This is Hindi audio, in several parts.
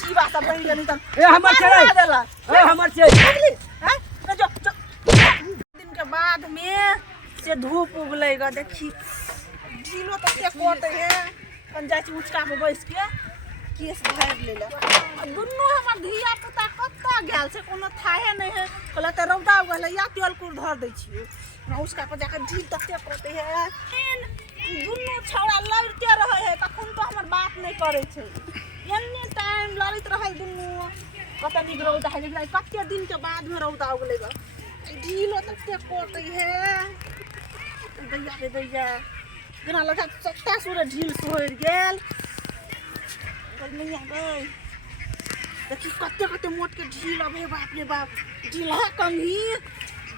शिवा सब बन गनी त ए हमर छे ए हमर छे हैं जो दिन के बाद में से धूप उगले ग देखी ढीलो त के कोटे है कन जाय छी उचका पे बैस के केस भर लेला दुन्नो हमर धिया पुता कत्ता गेल से कोनो थाहे नहीं है कहला त रौदा उगले या तेल कुर धर दै छियो ना उसका पर जाके ढील तते कोटे है दुन्नो छौड़ा लड़ते रहे है तखन तो हमर बात नहीं करे छै एन्ने टाइम लड़ित रहल दुन्नो कत निक रौदा है लेकिन कते दिन के बाद में रौदा उगले ग ढीलो तते कोटे है दैया रे दैया बिना लगा सत्ता सुर ढील सोहर गेल नहीं आबे देखी कते कते मोट के ढील अबे बाप रे बाप ढील है कम ही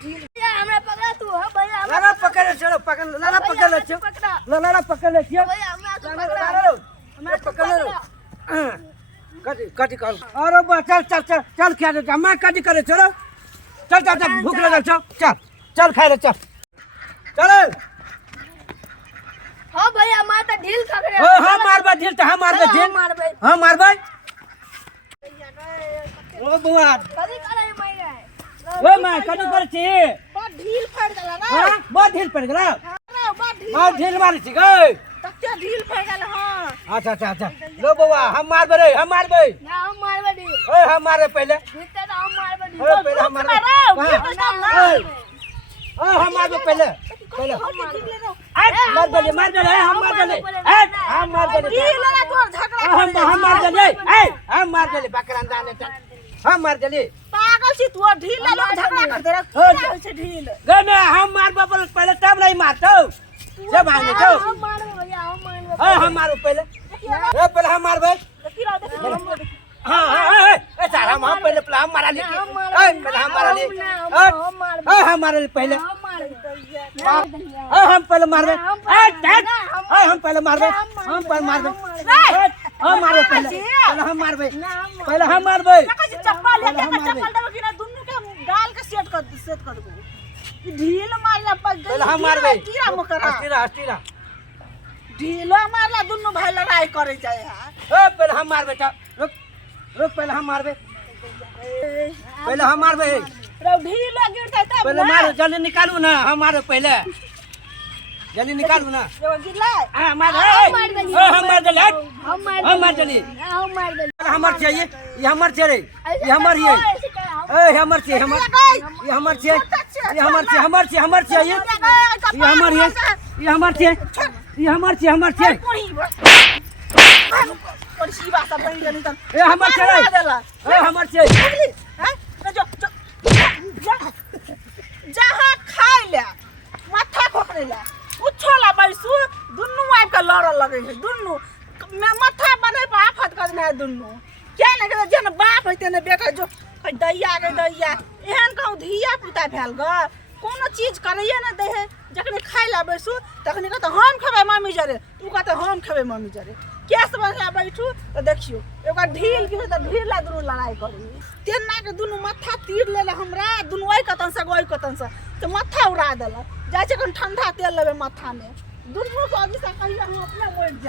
ढील हमरा पकड़ा तू हो भैया लाला पकड़ चलो पकड़ लाला पकड़ ले लाला पकड़ ले भैया हमरा पकड़ लो कटी कटी कर अरे बा चल चल चल चल खा ले मैं कटी करे चलो चल चल चल भूख लगा चल चल चल खा ले चल चल हां भैया मैं तो ढील खा गया हां मारबा ढील त हां मारबा ढील हां मारबा ओ बुआ कदी करे मैं ओ मैं कटी कर छी बहुत ढील फड़ गेला ना हां बहुत ढील पड़ गेला बहुत ढील मार छी गए तते ढील फड़ गेल हां अच्छा अच्छा अच्छा लो बुआ हम मारबे रे हम मारबे ना हम मारबे ढील ओए हम मारे पहले जीते तो हम मारबे ढील ओए पहले हम मारबे हम मारबे पहले पहले मार दे हम मार दे हम मार दे ढील वाला तोर झगड़ा हम मार दे हम मार दे बकरा दाने हम मार दे पागल छी तू ढील ला लोग झगड़ा कर दे रे से ढील गे मैं हम मारबो पहले तब नहीं मारतो से भागे तो हम मारबे भैया हम मारबे हम मारो पहले पहले हम मारबे हां हां ए सारा हम पहले हम मारा ले पहले हम मारा ले हम मारा ले पहले हम मारबे हम पहले मारबे हम पहले मारबे हम पहले मारबे हम मारबे पहले हम मारबे पहले हम मारबे चप्पल लेके चप्पल देबो कि ना दुन्नु के गाल के सेट कर देबो ढील मारला पग गई पहले हम मारबे कीड़ा मकरा अस्टीरा ढील मारला दुन्नु भाई लड़ाई करे जाए पहले हम मारबे रुक रुक पहले हम मारबे पहले हम मारबे रो ढील गिरता तब पहले मारो जल्दी निकालू ना हम मारो पहले जल्दी निकालू ना एगो गिरला हां मार हम मार दे हम मार दे हम मारबे हमर चाहिए ये हमर छे रे ये हमर ये ए हमर छे हमर ये हमर छे ये हमर छे हमर छे हमर छे ये हमर ये हमर छे ये हमर छे हमर छे और शिवा सब बन गनी त ए हमर छे ए हमर छे हैं जो जहां खाइ ले माथा खोखरे ले उछला बैसु दुन्नु आइ के लड़ लगे है दुन्नु माथा बने पे आफत कर ना दुन्नु क्या ने के जन बाप होते ने बेटा जो दैया गे दैया एहन कहू धिया पुता भेल ग कोनो चीज करैए ना दे है जखन खाइ ला बैसु तखन कहत हम खेबै मम्मी जरे तू कहत हम खेबै मम्मी जरे केस बनला बैठू त देखियो एगो ढील की त ढील ला दुनु लड़ाई करी तेना के दुनु माथा तीर लेला हमरा दुनु ओइ कतन से गोइ कतन से त माथा उड़ा देला जाय छै कन ठंडा तेल लेबे माथा में दुनु को अभी से कहिया हम अपना मोड़ जा